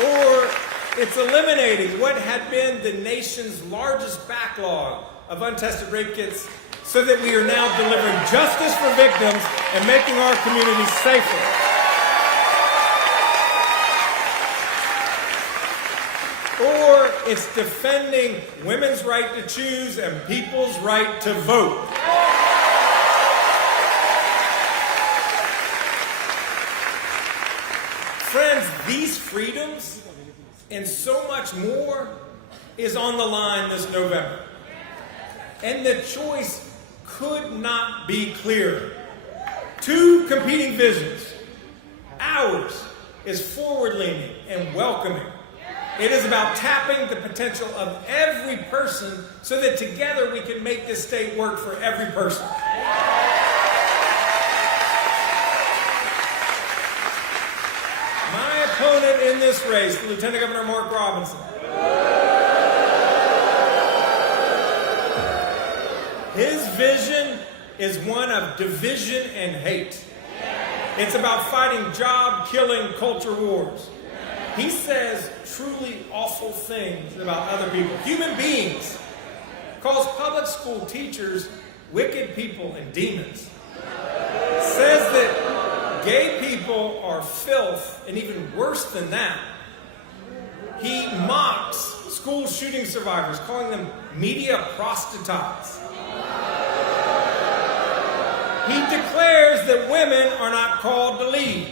Or it's eliminating what had been the nation's largest backlog of untested rape kits so that we are now delivering justice for victims and making our communities safer. Or it's defending women's right to choose and people's right to vote. Friends, these freedoms and so much more is on the line this November. And the choice could not be clearer. Two competing visions. Ours is forward-leaning and welcoming. It is about tapping the potential of every person so that together we can make this state work for every person. My opponent in this race, Lieutenant Governor Mark Robinson, his vision is one of division and hate. It's about fighting job-killing culture wars. He says truly awful things about other people, human beings. Calls public school teachers wicked people and demons. Says that gay people are filth, and even worse than that, he mocks school shooting survivors, calling them media prostitutes. He declares that women are not called to lead.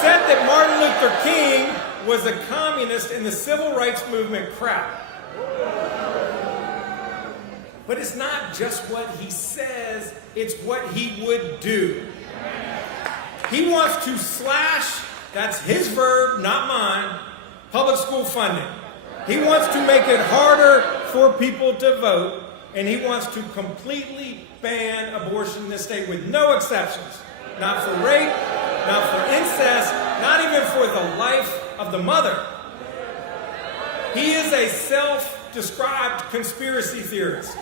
Said that Martin Luther King was a communist and the civil rights movement crap. But it's not just what he says, it's what he would do. He wants to slash, that's his verb, not mine, public school funding. He wants to make it harder for people to vote, and he wants to completely ban abortion in this state with no exceptions. Not for rape, not for incest, not even for the life of the mother. He is a self-described conspiracy theorist.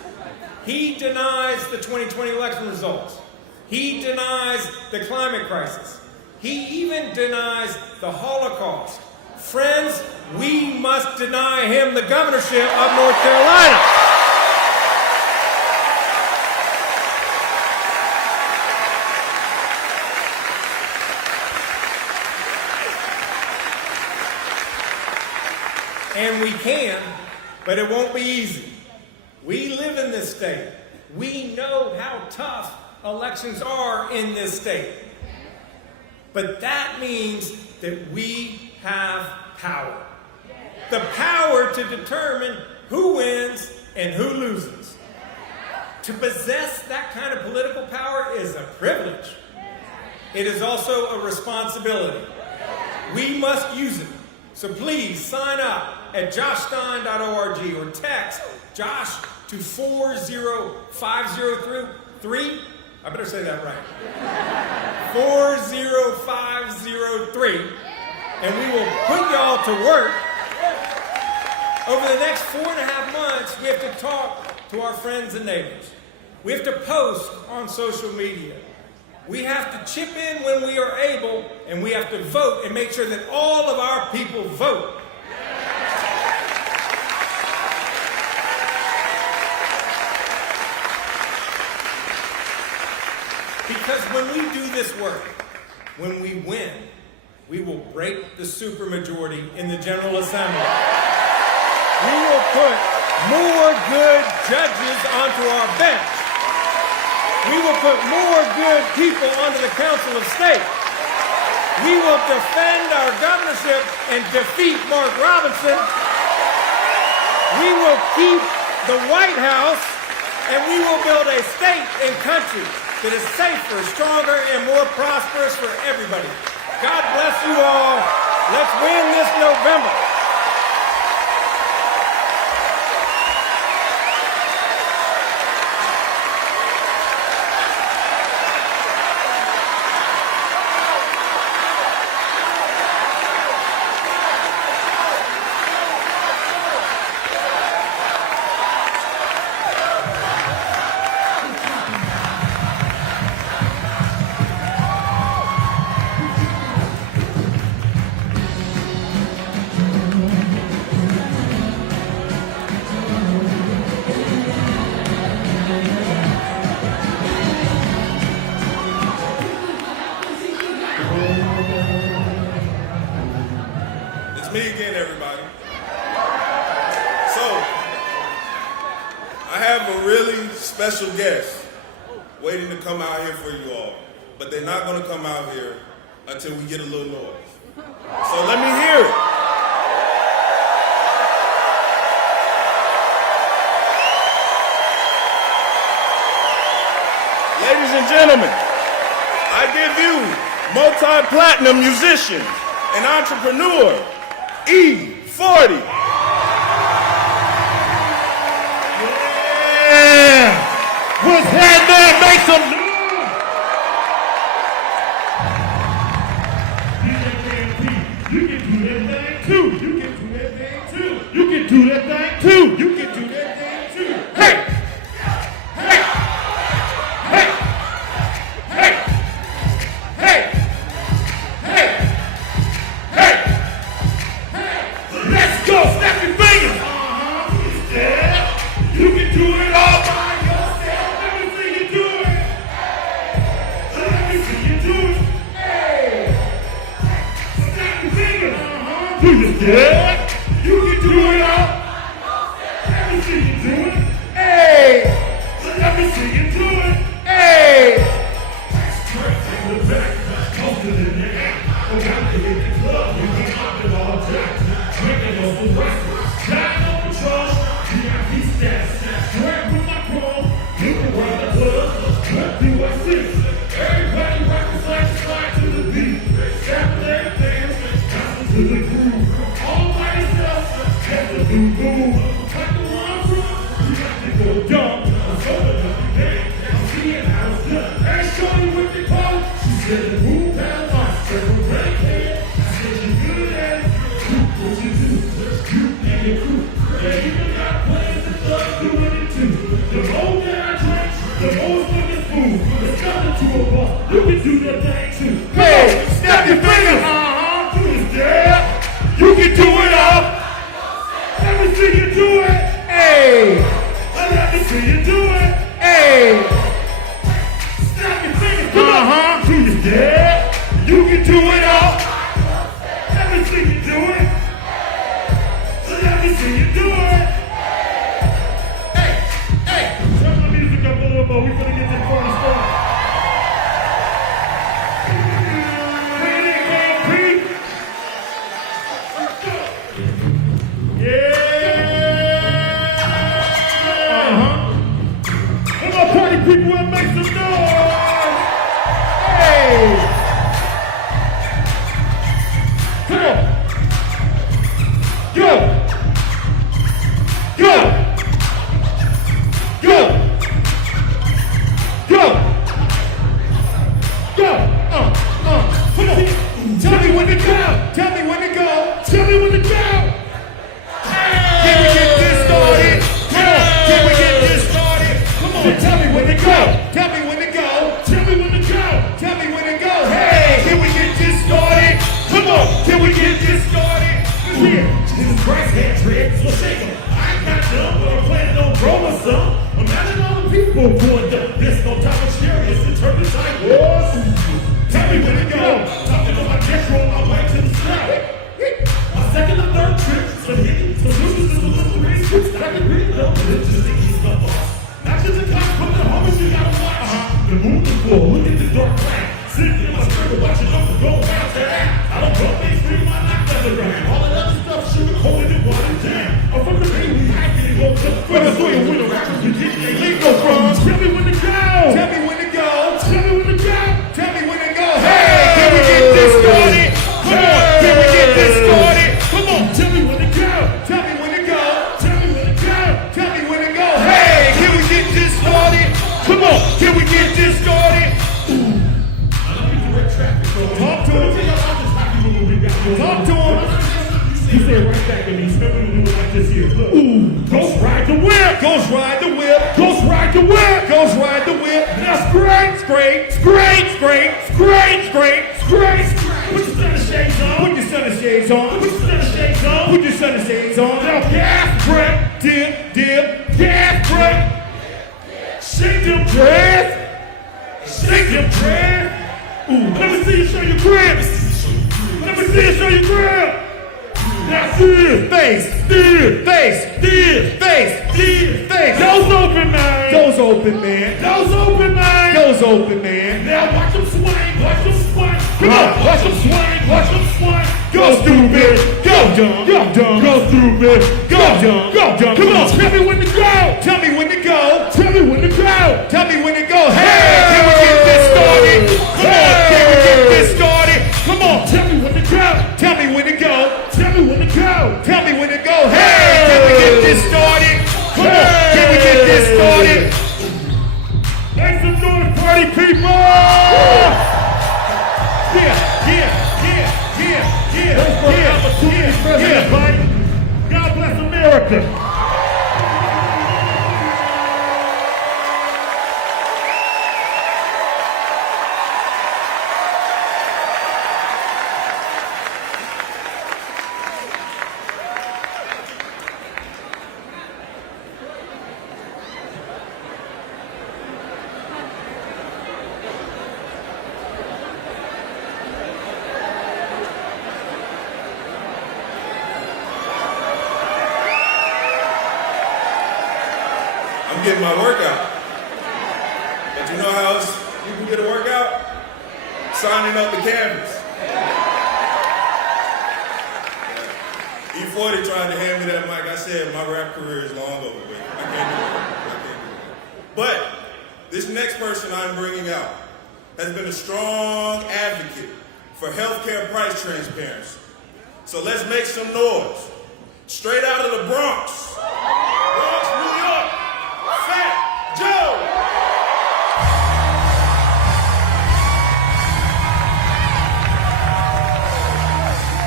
He denies the 2020 election results. He denies the climate crisis. He even denies the Holocaust. Friends, we must deny him the governorship of North Carolina. And we can, but it won't be easy. We live in this state. We know how tough elections are in this state. But that means that we have power. The power to determine who wins and who loses. To possess that kind of political power is a privilege. It is also a responsibility. We must use it. So please sign up at joshstein.org or text Josh to 40503. I better say that right. 40503. And we will put y'all to work. Over the next 4.5 months, we have to talk to our friends and neighbors. We have to post on social media. We have to chip in when we are able, and we have to vote and make sure that all of our people vote. Because when we do this work, when we win, we will break the supermajority in the General Assembly. We will put more good judges onto our bench. We will put more good people onto the Council of State. We will defend our governorship and defeat Mark Robinson. We will keep the White House, and we will build a state and country that is safer, stronger, and more prosperous for everybody. God bless you all. Let's win this November. me again, everybody. So, I have a really special guest waiting to come out here for you all. But they're not going to come out here until we get a little noise. So let me hear it. Ladies and gentlemen, I give you multi-platinum musician and entrepreneur, E40. Yeah! What's happening? Make some noise! You can do that thing too. You can do that thing too. You can do that thing too. You can do that thing too. Hey! Hey! Hey! Hey! Hey! Hey! Hey! Hey! Let's go! Snap your fingers! Yeah! You can do it all by yourself. Let me see you do it. Let me see you do it. Hey! Snap your fingers! Do you dare? You can do it all. Let me see you do it. Hey! Let me see you do it. Hey! Straight in the back, posted in the air. We got to hit the club, we can pop it all day. Drinking off the record, dying on patrol. VIP stats, grab with my chrome. You can run the club, what do I see? Everybody rockin' slide to the beat. Step their dance, dancing to the groove. All by yourself, that's the new move. Like the one from, you got to go dumb. I'm so lucky, man. I'm seeing how it's done. Hey, shorty with the pole. She said the move down my circle right here. I said you good at it. You what you do. You and your crew. Yeah, even got plans and stuff doing it too. The more that I drink, the more it's looking smooth. It's nothing to a boss. You can do that thing too. Hey, snap your fingers. Do this, yeah. You can do it all. Let me see you do it. Hey. Let me see you do it. Hey. Snap your fingers. Come on. Do this, yeah. You can do it all. Let me see you do it. Let me see you do it. Hey, hey. Turn my music up a little more. We finna get to the party started. Bring it in, Grand Prix. Yeah. Come on, party people, and make some noise. Hey. Come on. Go! Go! Go! Go! Go! Come on! Tell me when to go! Tell me when to go! Tell me when to go! Can we get this started? Come on! Can we get this started? Come on! Tell me when to go! Tell me when to go! Tell me when to go! Tell me when to go! Hey! Can we get this started? Come on! Can we get this started? Yeah, this is Bryce Hand Dread, so shake 'em. I ain't got none, but I'm planning on growing some. Imagine all the people going down. There's no time of chariots and turbulent wars. Tell me when to go. Talking on my guest roll, my way to the sky. My second or third trip, some hidden solutions to the little race. I can read them, but it's just the east of us. Not just the cops, but the homies you gotta watch. The moon, the floor, look at the dark cloud. Sitting in my spirit, watching them go bounce that ass. I don't go mainstream, I knock that around. All that other stuff, sugar, holding it, watered down. I'm from the bay, we hacking it, go to the front of the with the rappers, you get they lingo from. Tell me when to go. Tell me when to go. Tell me when to go. Tell me when to go. Hey, can we get this started? Come on, can we get this started? Come on, tell me when to go. Tell me when to go. Tell me when to go. Tell me when to go. Hey, can we get this started? Come on, can we get this started? Talk to him. Talk to him. He said right back at me. Remember to do it like this here. Look. Ooh. Ghost ride the whip. Ghost ride the whip. Ghost ride the whip. Ghost ride the whip. Now scrape, scrape, scrape, scrape, scrape, scrape, scrape. Put your sun shades on. Put your sun shades on. Put your sun shades on. Put your sun shades on. Now gas brake, dip, dip, gas brake. Shake them dreads. Shake them dreads. Ooh, let me see you show your grip. Let me see you show your grip. face, face. Doors open, man. Doors open, man. Doors open, man. Doors open, man. Now watch them swing, watch them swing. Come on, watch them swing, watch them swing. Go stupid, go dumb, go stupid, go dumb. Come on, tell me when to go. Tell me when to go. Tell me when to go. Tell me when to go. Hey, can we get this started? Come on, can we get this started? Come on, tell me when to go. Tell me when to go. Tell me when to go. Tell me when to go. Hey, can we get this started? Come on, can we get this started? Make some noise, party people! Yeah, buddy. God bless America. I'm getting my workout. But you know how else people get a workout? Signing up the canvas. E40 tried to hand me that mic. I said my rap career is long over, baby. I can't do it. But this next person I'm bringing out has been a strong advocate for healthcare price transparency. So let's make some noise. Straight out of the Bronx, New York, Fat Joe.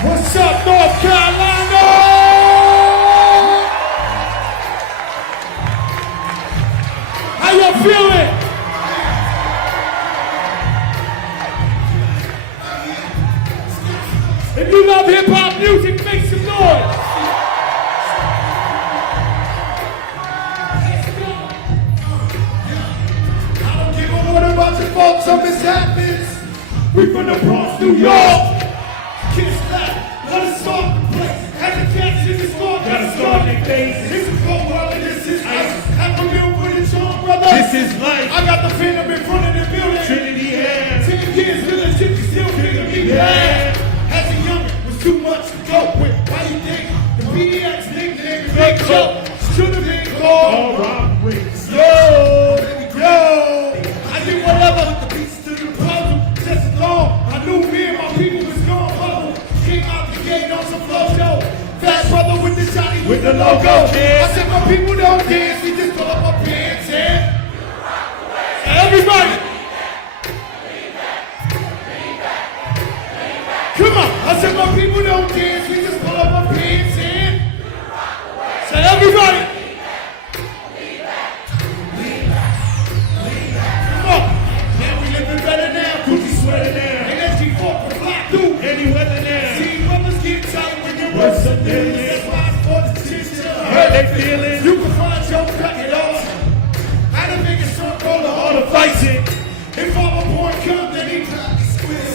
What's up, North Carolina? How y'all feeling? If you love hip-hop music, make some noise. What about your folks on this happens? We from the Bronx, New York. Kiss that, let us start the place. Have the cats in the store, gotta start their face. This is cold world and this is ice. Have a real footage on, brother. This is life. I got the phantom in front of the building. Trinity hair. 10 years, little shit, you still figure me bad. As a youngin', was too much to go with. Why you think the PDX nickname Big Joe should've been called robberies? Yo. I did whatever with the pieces to the puzzle. Just as long I knew me and my people was gonna bubble. Came out the gate on some flow show. Fat brother with the shotty with the logo. I said my people don't dance, we just pull up our pants and everybody. Come on, I said my people don't dance, we just pull up our pants and say everybody. Better now, cookie sweater now. And that G4 can fly through any weather now. See, brothers get tight when you're worth some millions. That's why it's for the teacher. Hurt they feelings. You can find your cut it off. How the biggest circle of all the fighting. If all a boy comes, then he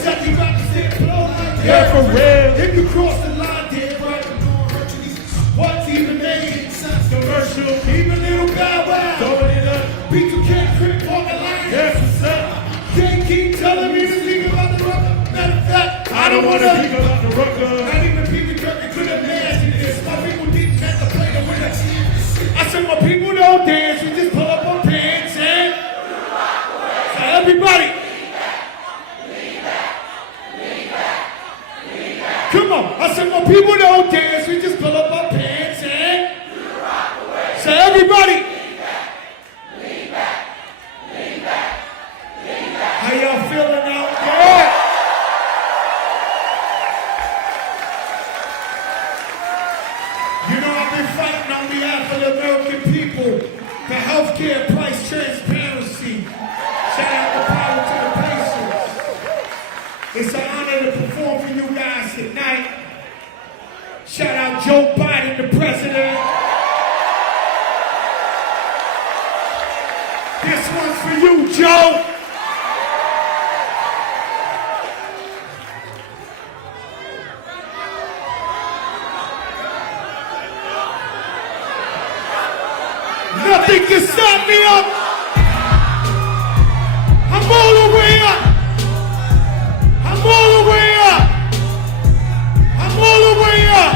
set you back to stand blow like that. Yeah, for real. If you cross the line, dead right, I'm gonna hurt you. What's even made? Commercial. Even little Bow Wow. Throwing it up. B2K, crib, walking line. That's what's up. Can't keep telling me to speak about the rucker. Matter of fact, I don't want to speak about the rucker. Not even people could imagine this. My people didn't have to play the winner. I said my people don't dance, we just pull up our pants and so everybody. Come on, I said my people don't dance, we just pull up our pants and so everybody. How y'all feeling out there? You know I've been fighting on behalf of the American people for healthcare price transparency. Shout out the power to the patients. It's an honor to perform for you guys tonight. Shout out Joe Biden, the president. This one's for you, Joe. Nothing can stop me up. I'm all the way up. I'm all the way up. I'm all the way up.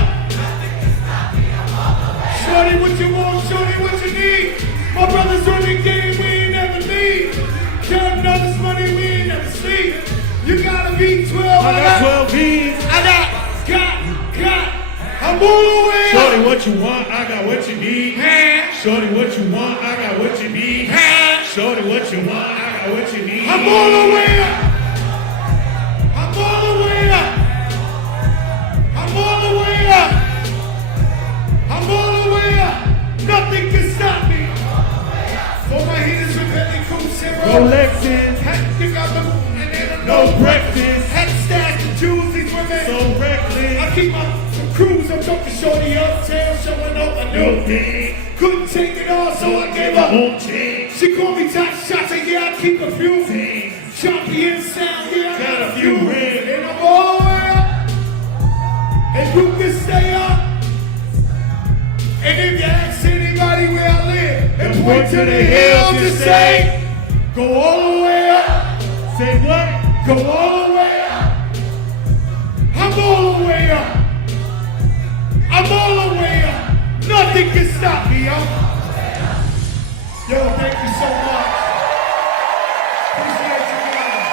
Shorty, what you want? Shorty, what you need? My brothers on the game, we ain't never leave. Counting all this money, we ain't never sleep. You gotta be 12. I got 12 V's. I got. I'm all the way up. Shorty, what you want? I got what you need. Shorty, what you want? I got what you need. Shorty, what you want? I got what you need. I'm all the way up. I'm all the way up. I'm all the way up. I'm all the way up. Nothing can stop me. For my haters with belly coats and Rolexes. Had to pick out the moon and then no breakfast. Had to stash the jewels, these women so reckless. I keep my cruise, I'm talking shorty uptown, showing up a new thing. Couldn't take it all, so I gave her whole chain. She called me top shots, and yeah, I keep a few things. Champion sound, yeah, I got a few rings. And I'm all the way up. And you can stay up. And if you ask anybody where I live, and point to the hills and say, go all the way up. Say what? Go all the way up. I'm all the way up. I'm all the way up. Nothing can stop me, yo. Yo, thank you so much. Appreciate you guys.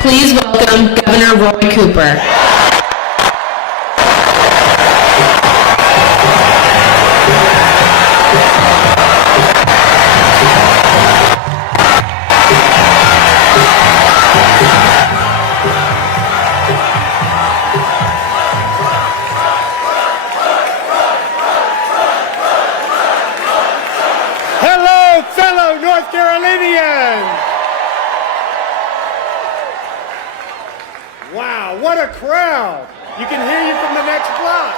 Please welcome Governor Roy Cooper. Hello, fellow North Carolinians! Wow, what a crowd! You can hear you from the next block.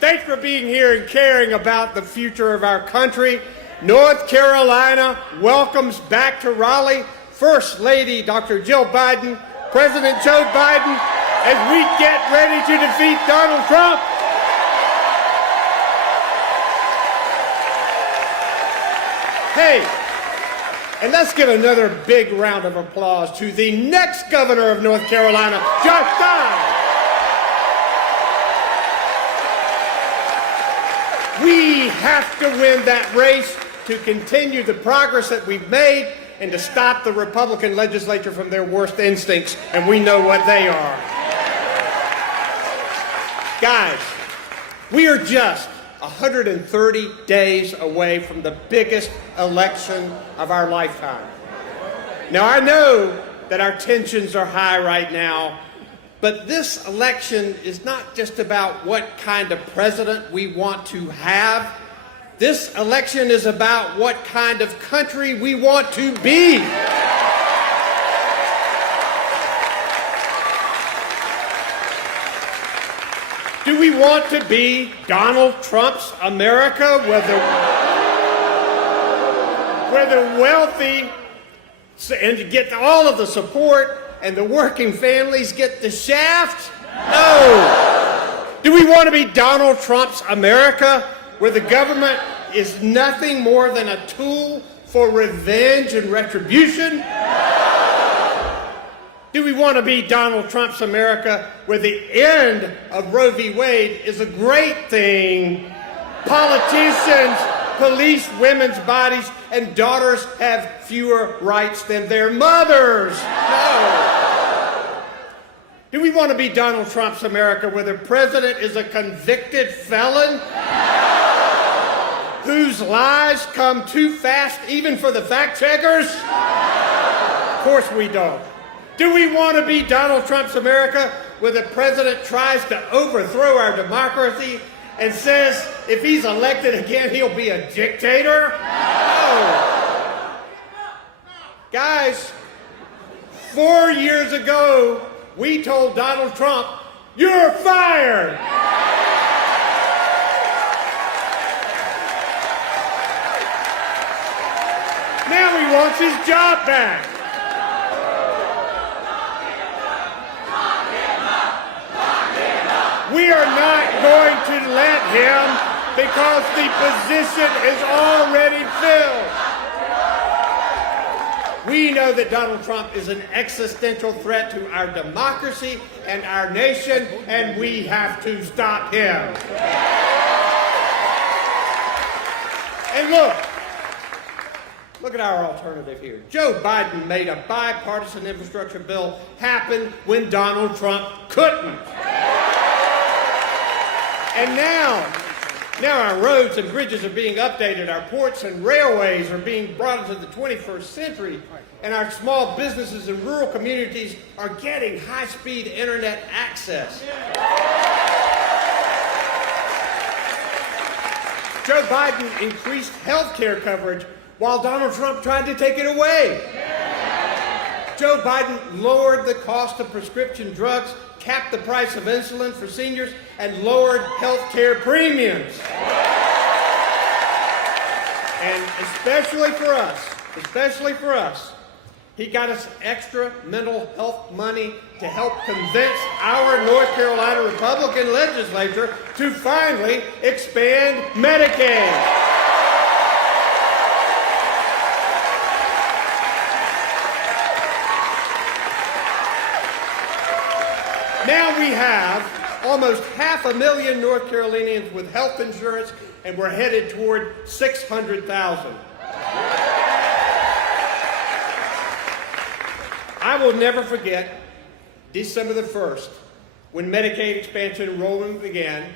Thanks for being here and caring about the future of our country. North Carolina welcomes back to Raleigh First Lady Dr. Jill Biden, President Joe Biden, as we get ready to defeat Donald Trump. Hey, and let's give another big round of applause to the next governor of North Carolina, Stein. We have to win that race to continue the progress that we've made and to stop the Republican legislature from their worst instincts, and we know what they are. Guys, we are just 130 days away from the biggest election of our lifetime. Now, I know that our tensions are high right now, but this election is not just about what kind of president we want to have. This election is about what kind of country we want to be. Do we want to be Donald Trump's America, where the wealthy and get all of the support and the working families get the shaft? No. Do we want to be Donald Trump's America, where the government is nothing more than a tool for revenge and retribution? Do we want to be Donald Trump's America, where the end of Roe v. Wade is a great thing? Politicians police women's bodies and daughters have fewer rights than their mothers. No. Do we want to be Donald Trump's America, where the president is a convicted felon whose lies come too fast even for the fact checkers? Of course we don't. Do we want to be Donald Trump's America, where the president tries to overthrow our democracy and says if he's elected again, he'll be a dictator? No. Guys, 4 years ago, we told Donald Trump, "You're fired." Now he wants his job back. We are not going to let him, because the position is already filled. We know that Donald Trump is an existential threat to our democracy and our nation, and we have to stop him. And look at our alternative here. Joe Biden made a bipartisan infrastructure bill happen when Donald Trump couldn't. And now our roads and bridges are being updated, our ports and railways are being brought into the 21st century, and our small businesses in rural communities are getting high-speed internet access. Joe Biden increased health care coverage while Donald Trump tried to take it away. Joe Biden lowered the cost of prescription drugs, capped the price of insulin for seniors, and lowered health care premiums. And especially for us, he got us extra mental health money to help convince our North Carolina Republican legislature to finally expand Medicaid. Now we have almost 500,000 North Carolinians with health insurance, and we're headed toward 600,000. I will never forget December the 1st, when Medicaid expansion enrollment began,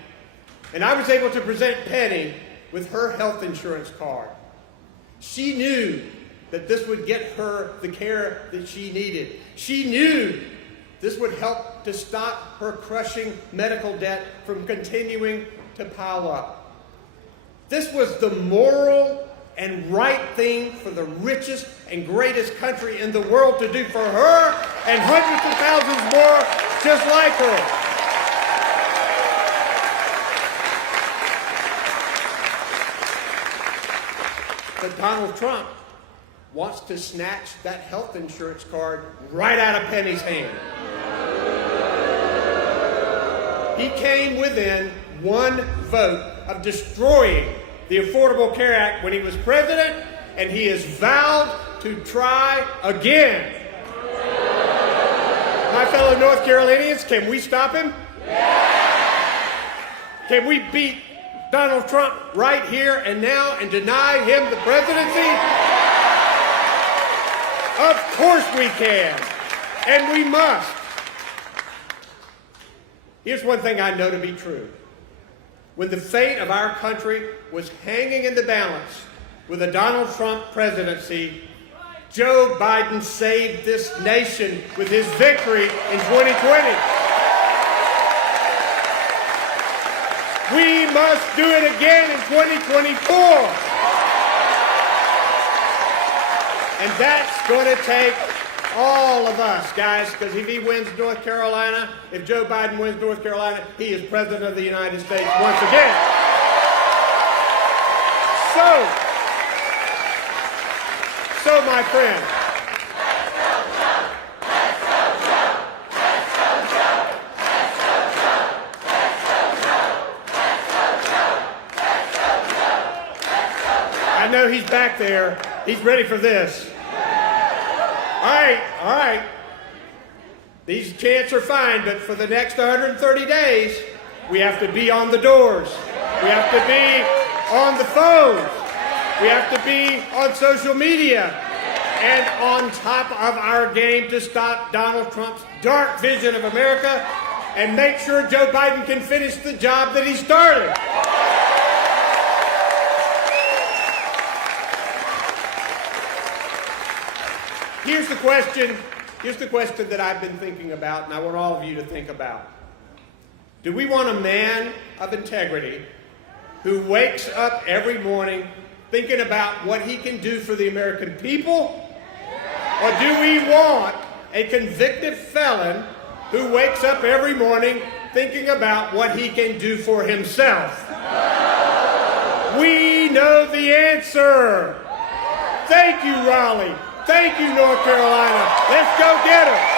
and I was able to present Penny with her health insurance card. She knew that this would get her the care that she needed. She knew this would help to stop her crushing medical debt from continuing to pile up. This was the moral and right thing for the richest and greatest country in the world to do for her and hundreds of thousands more just like her. But Donald Trump wants to snatch that health insurance card right out of Penny's hand. He came within one vote of destroying the Affordable Care Act when he was president, and he has vowed to try again. My fellow North Carolinians, can we stop him? Can we beat Donald Trump right here and now and deny him the presidency? Of course we can, and we must. Here's one thing I know to be true. When the fate of our country was hanging in the balance with a Donald Trump presidency, Joe Biden saved this nation with his victory in 2020. We must do it again in 2024. And that's going to take all of us, guys, because if he wins North Carolina, if Joe Biden wins North Carolina, he is President of the United States once again. So my friend, I know he's back there. He's ready for this. All right. These chants are fine, but for the next 130 days, we have to be on the doors. We have to be on the phones. We have to be on social media and on top of our game to stop Donald Trump's dark vision of America and make sure Joe Biden can finish the job that he started. Here's the question that I've been thinking about, and I want all of you to think about. Do we want a man of integrity who wakes up every morning thinking about what he can do for the American people? Or do we want a convicted felon who wakes up every morning thinking about what he can do for himself? We know the answer. Thank you, Raleigh. Thank you, North Carolina. Let's go get her.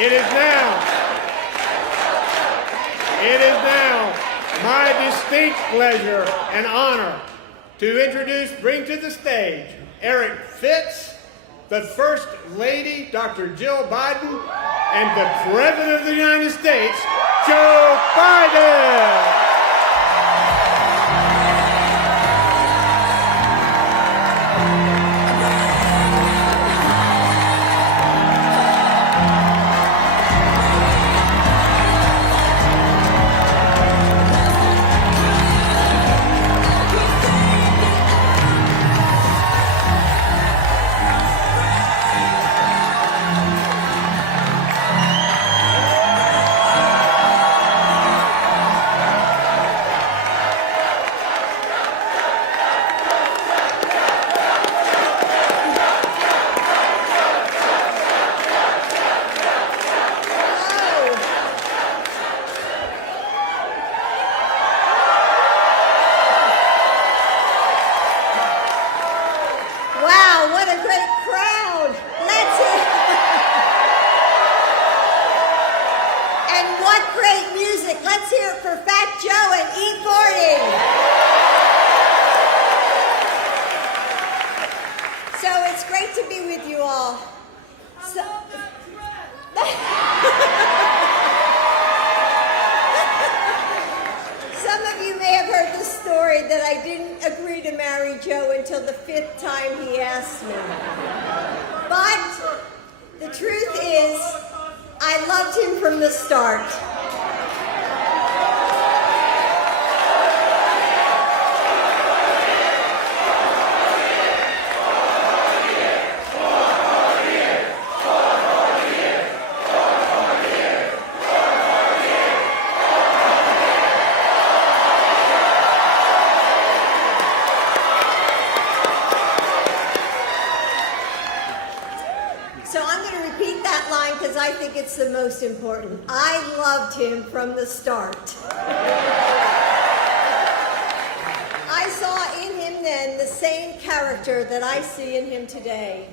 It is now my distinct pleasure and honor to bring to the stage Eric Fitz, the First Lady, Dr. Jill Biden, and the President of the United States, Joe Biden. 5th time he asked me. But the truth is, I loved him from the start. So I'm going to repeat that line because I think it's the most important. I loved him from the start. I saw in him then the same character that I see in him today.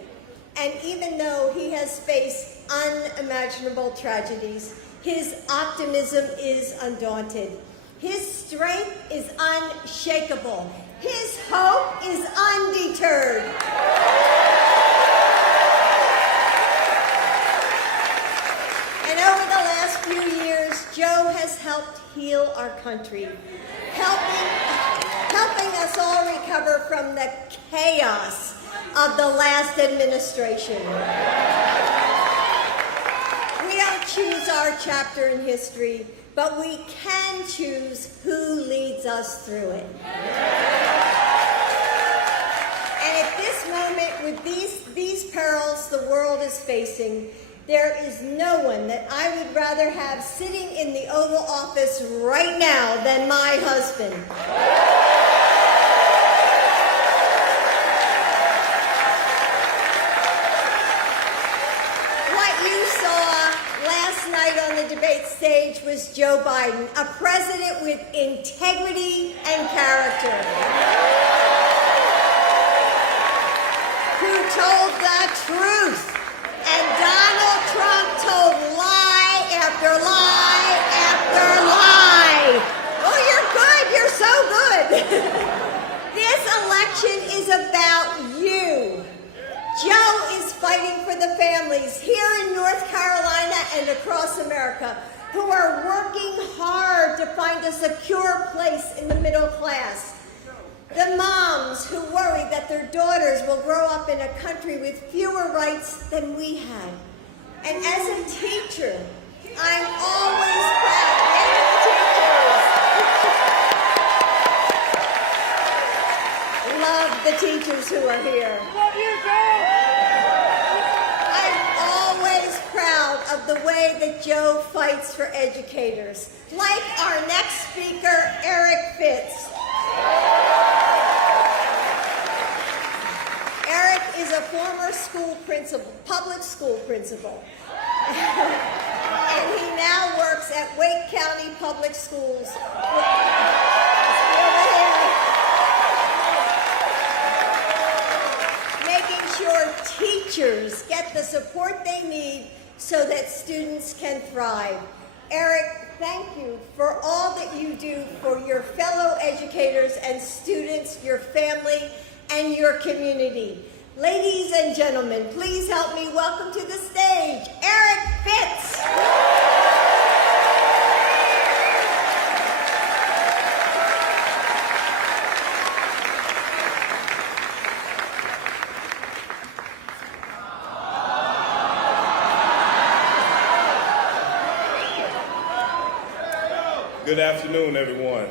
And even though he has faced unimaginable tragedies, his optimism is undaunted. His strength is unshakable. His hope is undeterred. And over the last few years, Joe has helped heal our country, helping us all recover from the chaos of the last administration. We don't choose our chapter in history, but we can choose who leads us through it. And at this moment, with these perils the world is facing, there is no one that I would rather have sitting in the Oval Office right now than my husband. What you saw last night on the debate stage was Joe Biden, a president with integrity and character, who told the truth. And Donald Trump told lie after lie after lie. Oh, you're good. You're so good. This election is about you. Joe is fighting for the families here in North Carolina and across America who are working hard to find a secure place in the middle class. The moms who worry that their daughters will grow up in a country with fewer rights than we had. And as a teacher, I'm always proud. Love the teachers who are here. I'm always proud of the way that Joe fights for educators, like our next speaker, Eric Fitz. Eric is a former school principal, public school principal, and he now works at Wake County Public Schools. Making sure teachers get the support they need so that students can thrive. Eric, thank you for all that you do for your fellow educators and students, your family, and your community. Ladies and gentlemen, please help me welcome to the stage, Eric Fitz. Good afternoon, everyone.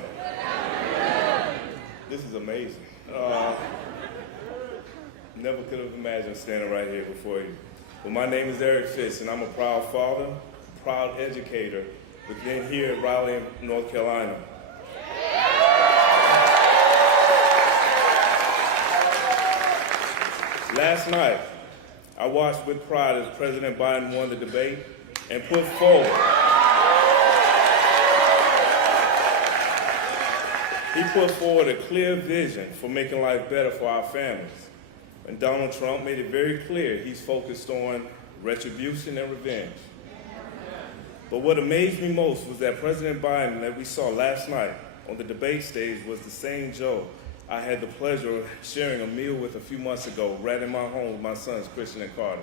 This is amazing. Never could have imagined standing right here before you. Well, my name is Eric Fitz, and I'm a proud father, proud educator, within here at Raleigh, North Carolina. Last night, I watched with pride as President Biden won the debate and put forward. He put forward a clear vision for making life better for our families. And Donald Trump made it very clear he's focused on retribution and revenge. But what amazed me most was that President Biden that we saw last night on the debate stage was the same Joe I had the pleasure of sharing a meal with a few months ago right in my home with my sons, Christian and Carter.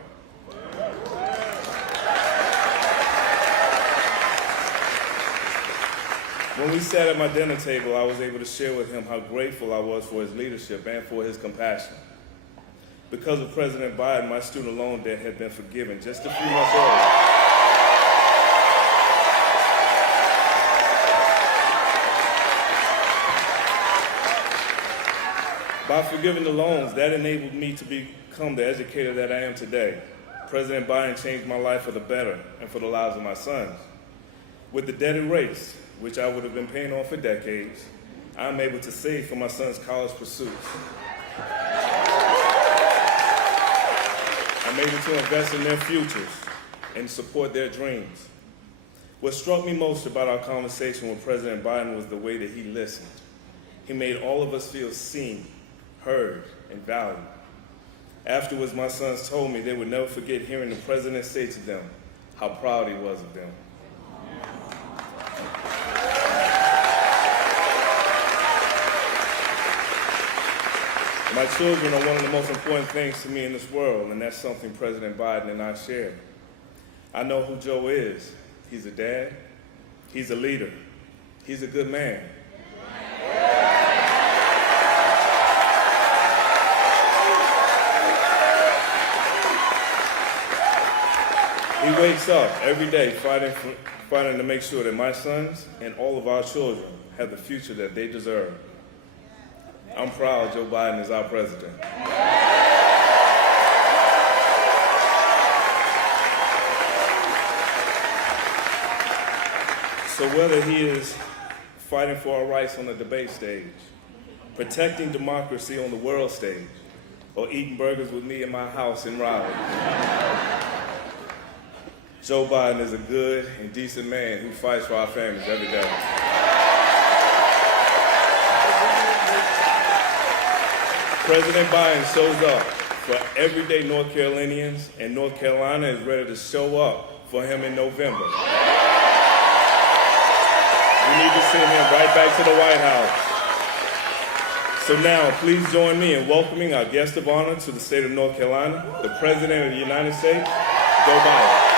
When we sat at my dinner table, I was able to share with him how grateful I was for his leadership and for his compassion. Because of President Biden, my student loan debt had been forgiven just a few months earlier. By forgiving the loans, that enabled me to become the educator that I am today. President Biden changed my life for the better and for the lives of my sons. With the debt erased, which I would have been paying off for decades, I'm able to save for my sons' college pursuits. I'm able to invest in their futures and support their dreams. What struck me most about our conversation with President Biden was the way that he listened. He made all of us feel seen, heard, and valued. Afterwards, my sons told me they would never forget hearing the president say to them how proud he was of them. My children are one of the most important things to me in this world, and that's something President Biden and I share. I know who Joe is. He's a dad. He's a leader. He's a good man. He wakes up every day fighting to make sure that my sons and all of our children have the future that they deserve. I'm proud Joe Biden is our president. So whether he is fighting for our rights on the debate stage, protecting democracy on the world stage, or eating burgers with me in my house in Raleigh, Joe Biden is a good and decent man who fights for our families every day. President Biden shows up for everyday North Carolinians, and North Carolina is ready to show up for him in November. We need to send him right back to the White House. So now, please join me in welcoming our guest of honor to the state of North Carolina, the President of the United States, Joe Biden.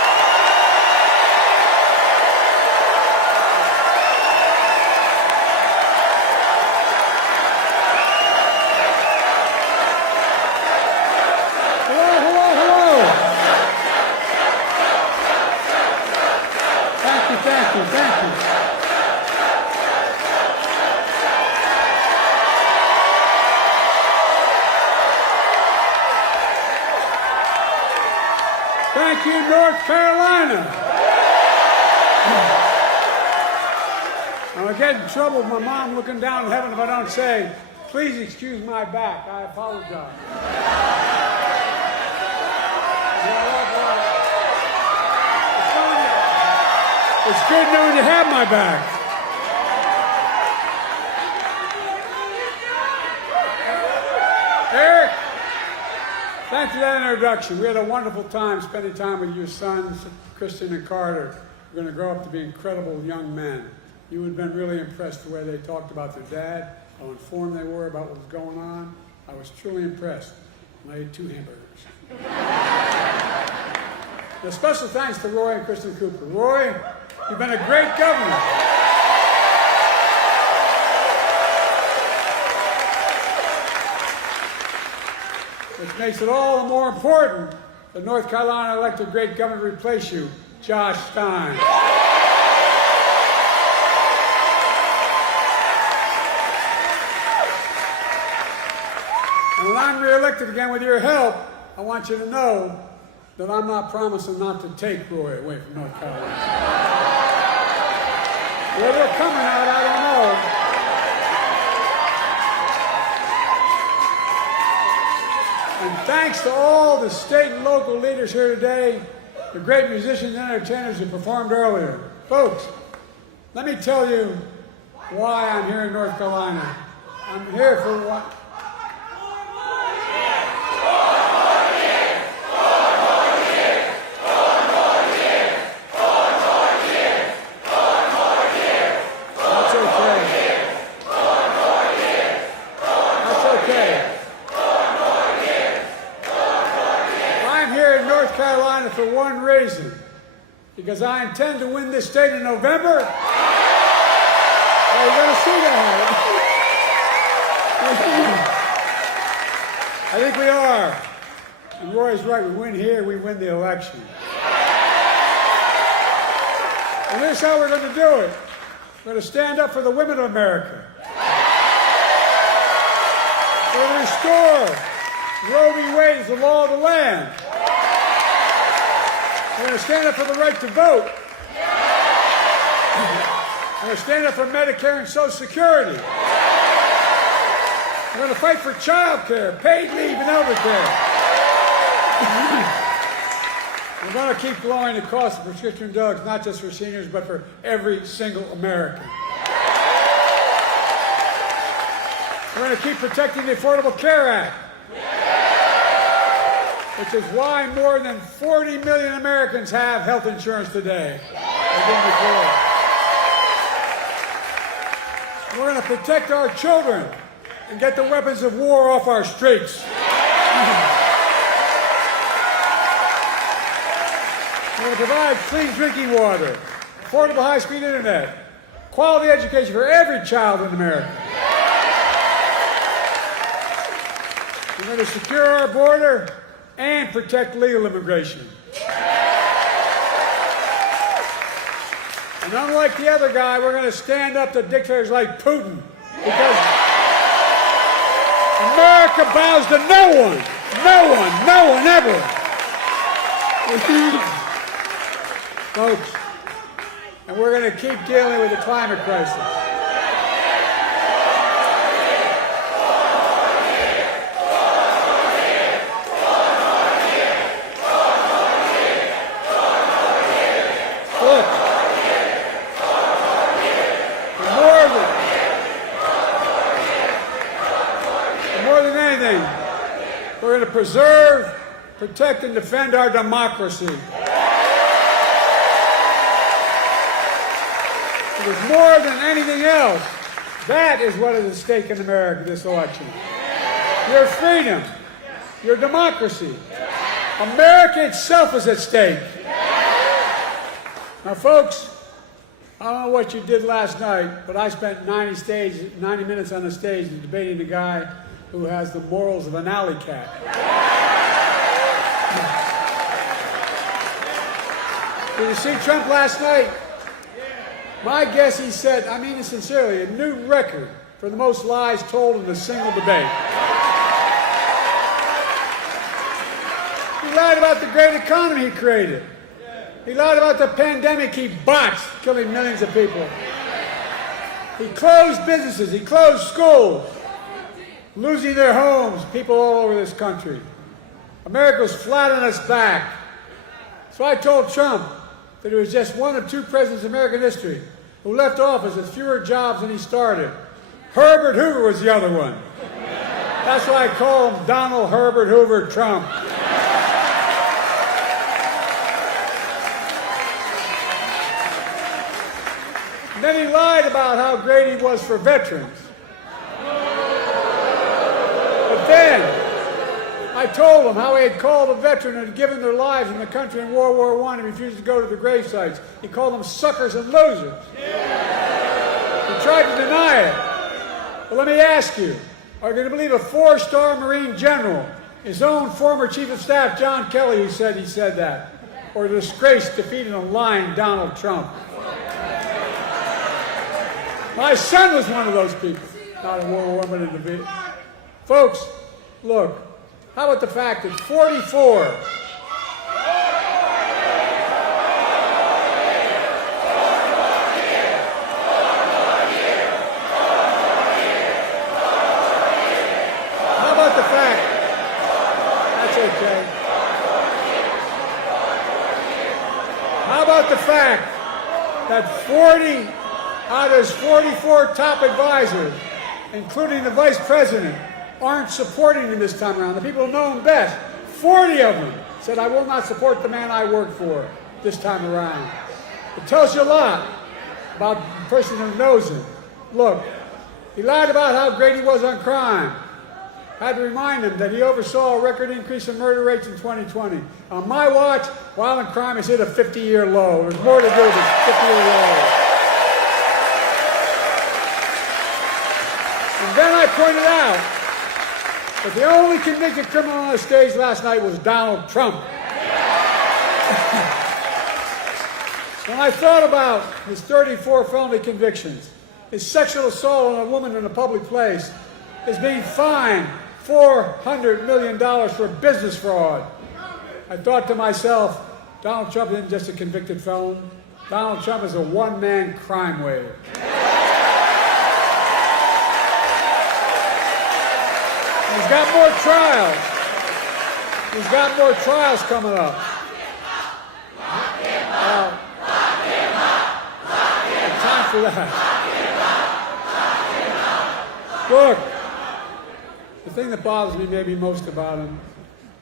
Thank you, North Carolina. I'm going to get in trouble with my mom looking down in heaven if I don't say, please excuse my back. I apologize. It's good knowing you have my back. Eric, thanks for that introduction. We had a wonderful time spending time with your sons, Kristen and Carter. They're going to grow up to be incredible young men. You would have been really impressed the way they talked about their dad, how informed they were about what was going on. I was truly impressed. And I ate 2 hamburgers. A special thanks to Roy and Kristen Cooper. Roy, you've been a great governor. Which makes it all the more important that North Carolina elected a great governor to replace you, Josh Stein. And when I'm reelected again with your help, I want you to know that I'm not promising not to take Roy away from North Carolina. Where they're coming out, I don't know. And thanks to all the state and local leaders here today, the great musicians and entertainers who performed earlier. Folks, let me tell you why I'm here in North Carolina. I'm here for what? For one reason, because I intend to win this state in November. Are you going to see that? I think we are. And Roy's right, we win here, we win the election. And this is how we're going to do it. We're going to stand up for the women of America. We're going to restore Roe v. Wade as the law of the land. We're going to stand up for the right to vote. We're going to stand up for Medicare and Social Security. We're going to fight for child care, paid leave, and elder care. We're going to keep lowering the cost of prescription drugs, not just for seniors, but for every single American. We're going to keep protecting the Affordable Care Act, which is why more than 40 million Americans have health insurance today. We're going to protect our children and get the weapons of war off our streets. We're going to provide clean drinking water, affordable high-speed internet, quality education for every child in America. We're going to secure our border and protect legal immigration. And unlike the other guy, we're going to stand up to dictators like Putin, because America bows to no one. No one ever. Folks, and we're going to keep dealing with the climate crisis. Look, more than anything, we're going to preserve, protect, and defend our democracy. Because more than anything else, that is what is at stake in America this election. Your freedom, your democracy. America itself is at stake. Now, folks, I don't know what you did last night, but I spent 90 minutes on the stage debating a guy who has the morals of an alley cat. Did you see Trump last night? My guess he set, I mean it sincerely, a new record for the most lies told in a single debate. He lied about the great economy he created. He lied about the pandemic he botched, killing millions of people. He closed businesses, he closed schools, losing their homes, people all over this country. America's flat on its back. So I told Trump that it was just one of two presidents in American history who left office with fewer jobs than he started. Herbert Hoover was the other one. That's why I call him Donald Herbert Hoover Trump. And then he lied about how great he was for veterans. But then I told him how he had called a veteran who had given their lives in the country in World War I and refused to go to the grave sites. He called them suckers and losers. He tried to deny it. But let me ask you, are you going to believe a 4-star Marine general, his own former Chief of Staff, John Kelly, who said he said that? Or the disgraced, defeated, and lying Donald Trump? My son was one of those people. Not in World War I, but in the debate. Folks, look. How about the fact that 44 How about the fact that's okay. How about the fact that 40 out of his 44 top advisors, including the vice president, aren't supporting him this time around. The people who know him best, 40 of them, said, I will not support the man I work for this time around. It tells you a lot about the person who knows him. Look, he lied about how great he was on crime. I had to remind him that he oversaw a record increase in murder rates in 2020. On my watch, violent crime has hit a 50-year low. There's more to do with this 50-year low. And then I pointed out But the only convicted criminal on the stage last night was Donald Trump. When I thought about his 34 felony convictions, his sexual assault on a woman in a public place, his being fined $400 million for business fraud, I thought to myself, Donald Trump isn't just a convicted felon. Donald Trump is a one-man crime wave. He's got more trials. He's got more trials coming up. Time for that. Look, the thing that bothers me maybe most about him,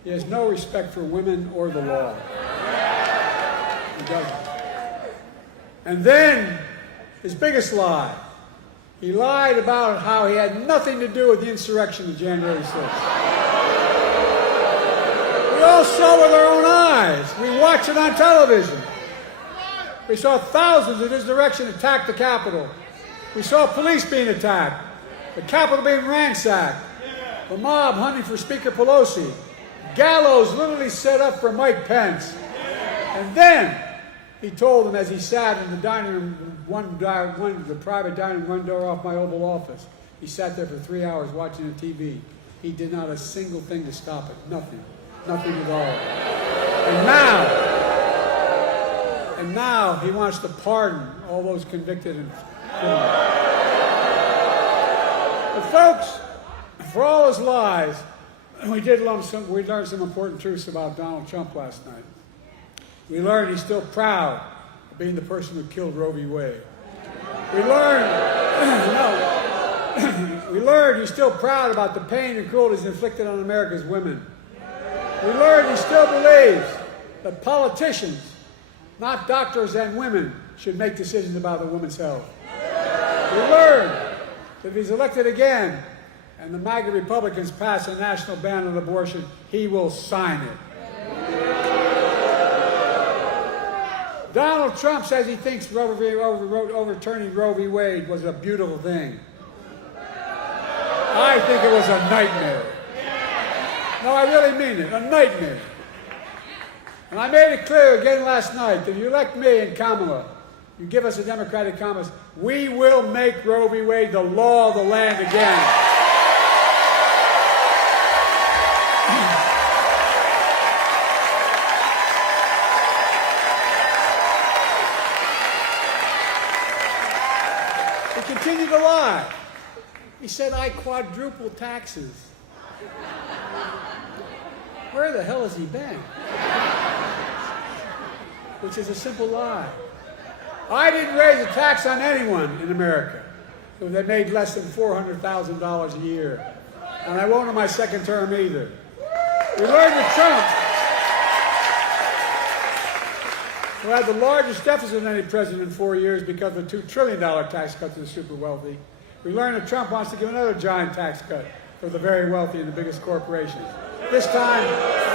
he has no respect for women or the law. He doesn't. And then, his biggest lie, he lied about how he had nothing to do with the insurrection of January 6th. We all saw with our own eyes. We watched it on television. We saw thousands in his direction attack the Capitol. We saw police being attacked, the Capitol being ransacked, the mob hunting for Speaker Pelosi, gallows literally set up for Mike Pence. And then he told them as he sat in the dining room, the private dining room, one door off my Oval Office. He sat there for 3 hours watching the TV. He did not a single thing to stop it. Nothing. Nothing at all. And now he wants to pardon all those convicted and criminals. But folks, for all his lies, we learned some important truths about Donald Trump last night. We learned he's still proud of being the person who killed Roe v. Wade. We learned he's still proud about the pain and cruelties inflicted on America's women. We learned he still believes that politicians, not doctors and women, should make decisions about the woman's health. We learned that if he's elected again and the MAGA Republicans pass a national ban on abortion, he will sign it. Donald Trump says he thinks overturning Roe v. Wade was a beautiful thing. I think it was a nightmare. No, I really mean it, a nightmare. And I made it clear again last night that if you elect me and Kamala, you give us a Democratic Congress, we will make Roe v. Wade the law of the land again. He continued to lie. He said, I quadruple taxes. Where the hell has he been? Which is a simple lie. I didn't raise a tax on anyone in America who they made less than $400,000 a year. And I won't in my second term either. We learned that Trump, who had the largest deficit of any president in 4 years because of a $2 trillion tax cut to the super wealthy, we learned that Trump wants to give another giant tax cut for the very wealthy and the biggest corporations. This time,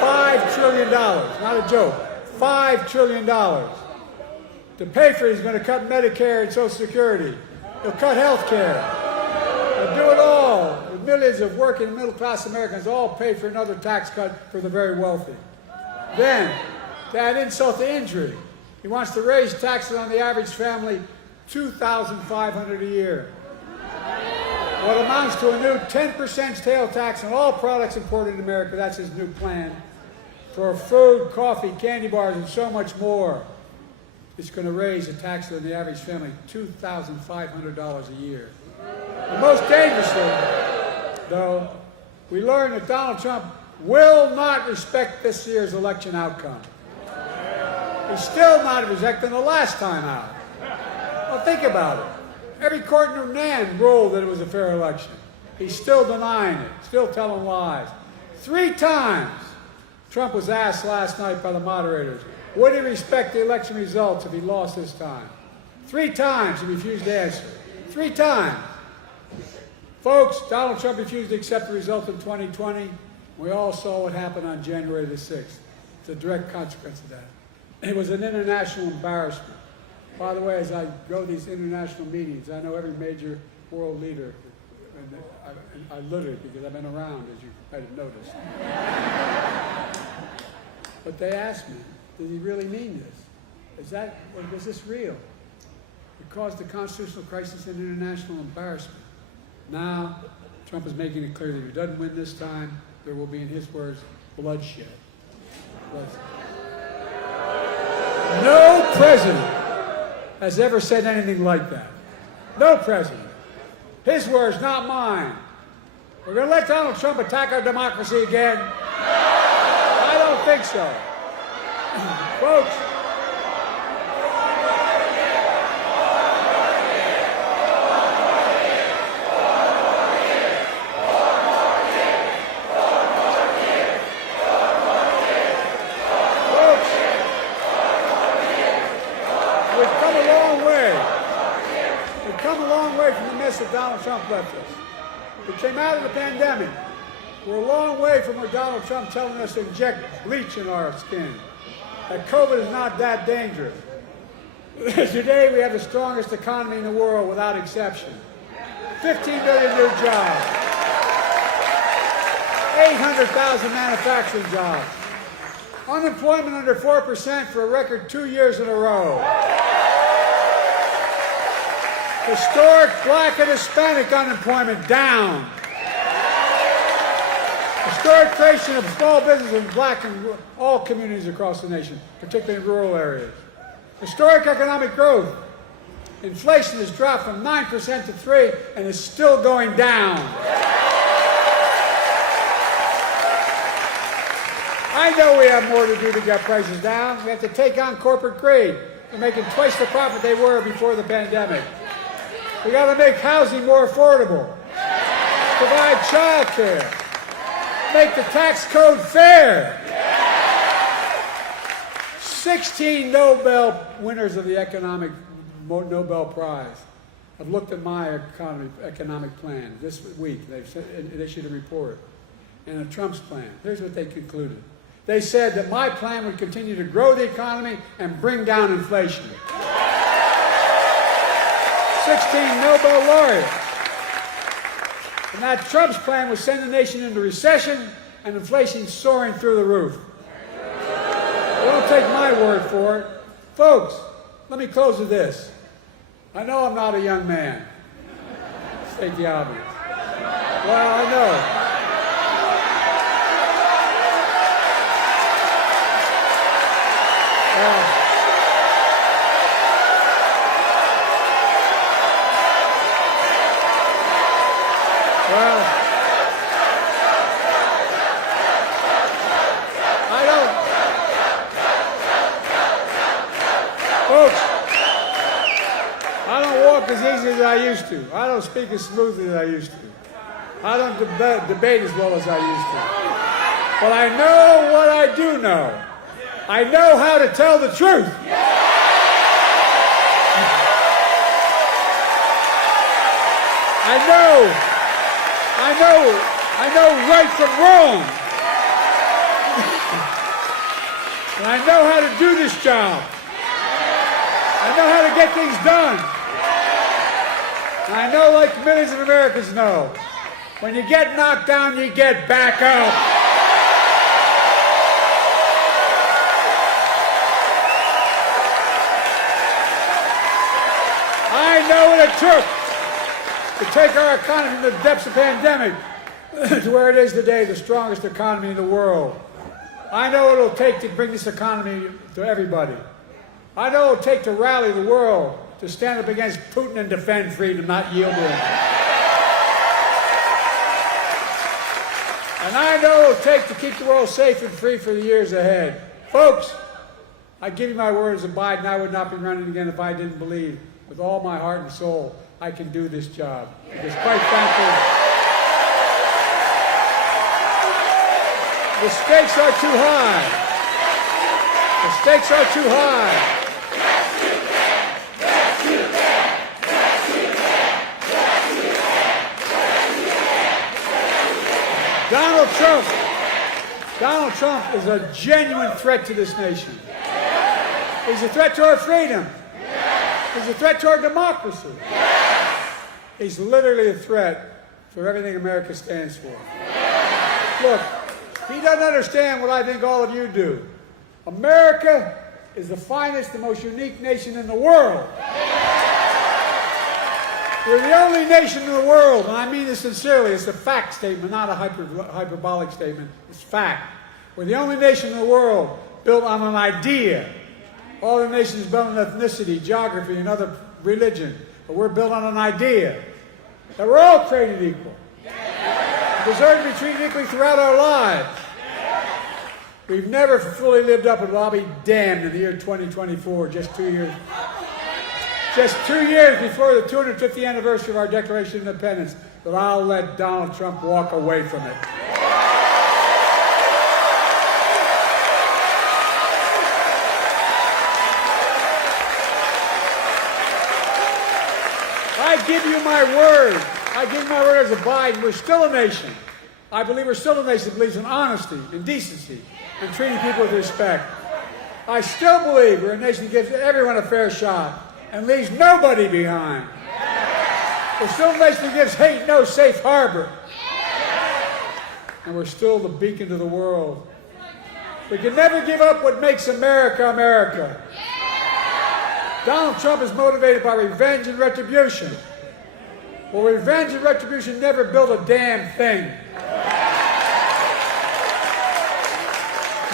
$5 trillion, not a joke, $5 trillion. To pay for it, he's going to cut Medicare and Social Security. He'll cut health care. He'll do it all. The millions of working middle-class Americans all pay for another tax cut for the very wealthy. Then, to add insult to injury, he wants to raise taxes on the average family $2,500 a year. What amounts to a new 10% sales tax on all products imported in America. That's his new plan. For food, coffee, candy bars, and so much more. It's going to raise the tax on the average family $2,500 a year. And most dangerously, though, we learned that Donald Trump will not respect this year's election outcome. He's still not respecting the last time out. Well, think about it. Every court in the land ruled that it was a fair election. He's still denying it, still telling lies. 3 times Trump was asked last night by the moderators, would he respect the election results if he lost this time? 3 times he refused to answer. 3 times. Folks, Donald Trump refused to accept the result of 2020. We all saw what happened on January the 6th. It's a direct consequence of that. It was an international embarrassment. By the way, as I go to these international meetings, I know every major world leader and I literally, because I've been around, as you might have noticed. But they asked me, did he really mean this? Was this real? It caused a constitutional crisis and international embarrassment. Now, Trump is making it clear that if he doesn't win this time, there will be, in his words, bloodshed. No president has ever said anything like that. No president. His words, not mine. We're going to let Donald Trump attack our democracy again? I don't think so. Folks, from the mess that Donald Trump left us. We came out of the pandemic. We're a long way from where Donald Trump telling us to inject bleach in our skin. That COVID is not that dangerous. Today we have the strongest economy in the world without exception. 15 million new jobs. 800,000 manufacturing jobs. Unemployment under 4% for a record 2 years in a row. Historic black and Hispanic unemployment down. Historic creation of small business in black and all communities across the nation, particularly in rural areas. Historic economic growth. Inflation has dropped from 9% to 3% and is still going down. I know we have more to do to get prices down. We have to take on corporate greed. They're making twice the profit they were before the pandemic. We got to make housing more affordable, provide child care, make the tax code fair. 16 Nobel winners of the economic Nobel Prize have looked at my economic plan this week. They've issued a report. And Trump's plan. Here's what they concluded. They said that my plan would continue to grow the economy and bring down inflation. 16 Nobel laureates. And that Trump's plan would send the nation into recession and inflation soaring through the roof. Don't take my word for it. Folks, let me close with this. I know I'm not a young man. State the obvious. Well, I know. As easy as I used to. I don't speak as smoothly as I used to. I don't debate as well as I used to. But I know what I do know. I know how to tell the truth. I know right from wrong. And I know how to do this job. I know how to get things done. I know, like millions of Americans know, when you get knocked down, you get back up. I know what it took to take our economy from the depths of the pandemic to where it is today, the strongest economy in the world. I know what it'll take to bring this economy to everybody. I know what it'll take to rally the world to stand up against Putin and defend freedom, not yield to him. And I know what it'll take to keep the world safe and free for the years ahead. Folks, I give you my word as a Biden, I would not be running again if I didn't believe with all my heart and soul I can do this job. Because quite frankly, the stakes are too high. The stakes are too high. Donald Trump is a genuine threat to this nation. He's a threat to our freedom. He's a threat to our democracy. He's literally a threat for everything America stands for. Look, he doesn't understand what I think all of you do. America is the finest and most unique nation in the world. We're the only nation in the world, and I mean this sincerely, it's a fact statement, not a hyperbolic statement, it's fact. We're the only nation in the world built on an idea. All the nations built on ethnicity, geography, and other religion, but we're built on an idea that we're all created equal. Deserve to be treated equally throughout our lives. We've never fully lived up to it. I'll be damned in the year 2024, just 2 years before the 250th anniversary of our Declaration of Independence, that I'll let Donald Trump walk away from it. I give you my word. I give you my word as a Biden. We're still a nation. I believe we're still a nation that believes in honesty and decency and treating people with respect. I still believe we're a nation that gives everyone a fair shot and leaves nobody behind. We're still a nation that gives hate no safe harbor. And we're still the beacon to the world. We can never give up what makes America, America. Donald Trump is motivated by revenge and retribution. Well, revenge and retribution never build a damn thing.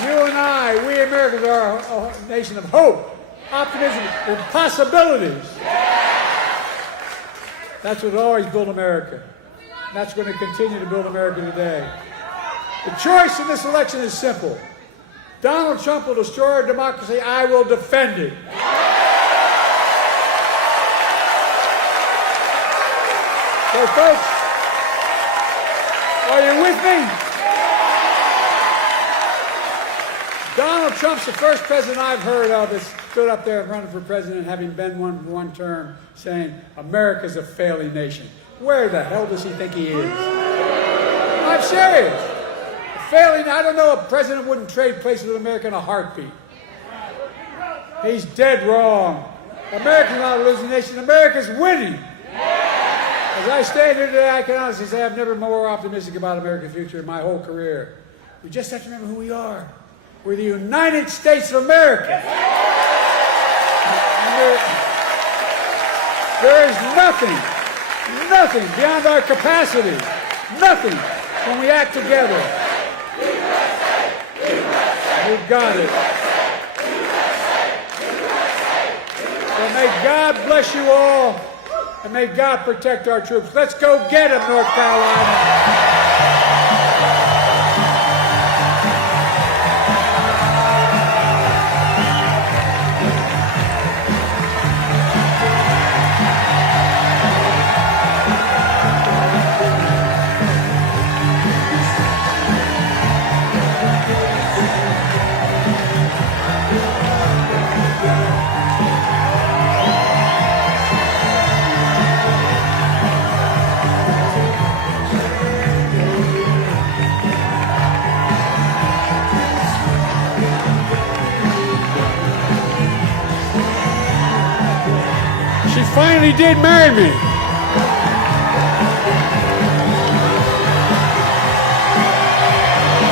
You and I, we Americans are a nation of hope, optimism, and possibilities. That's what always built America. And that's going to continue to build America today. The choice in this election is simple. Donald Trump will destroy our democracy. I will defend it. So, folks, are you with me? Donald Trump's the first president I've heard of that stood up there running for president, having been one term, saying, America's a failing nation. Where the hell does he think he is? I'm serious. A failing, I don't know, a president wouldn't trade places with America in a heartbeat. He's dead wrong. America's not a losing nation. America's winning. As I stand here today, I can honestly say I've never been more optimistic about America's future in my whole career. We just have to remember who we are. We're the United States of America. And there is nothing beyond our capacity, nothing when we act together. We've got it. So may God bless you all. And may God protect our troops. Let's go get them, North Carolina. She finally did marry me.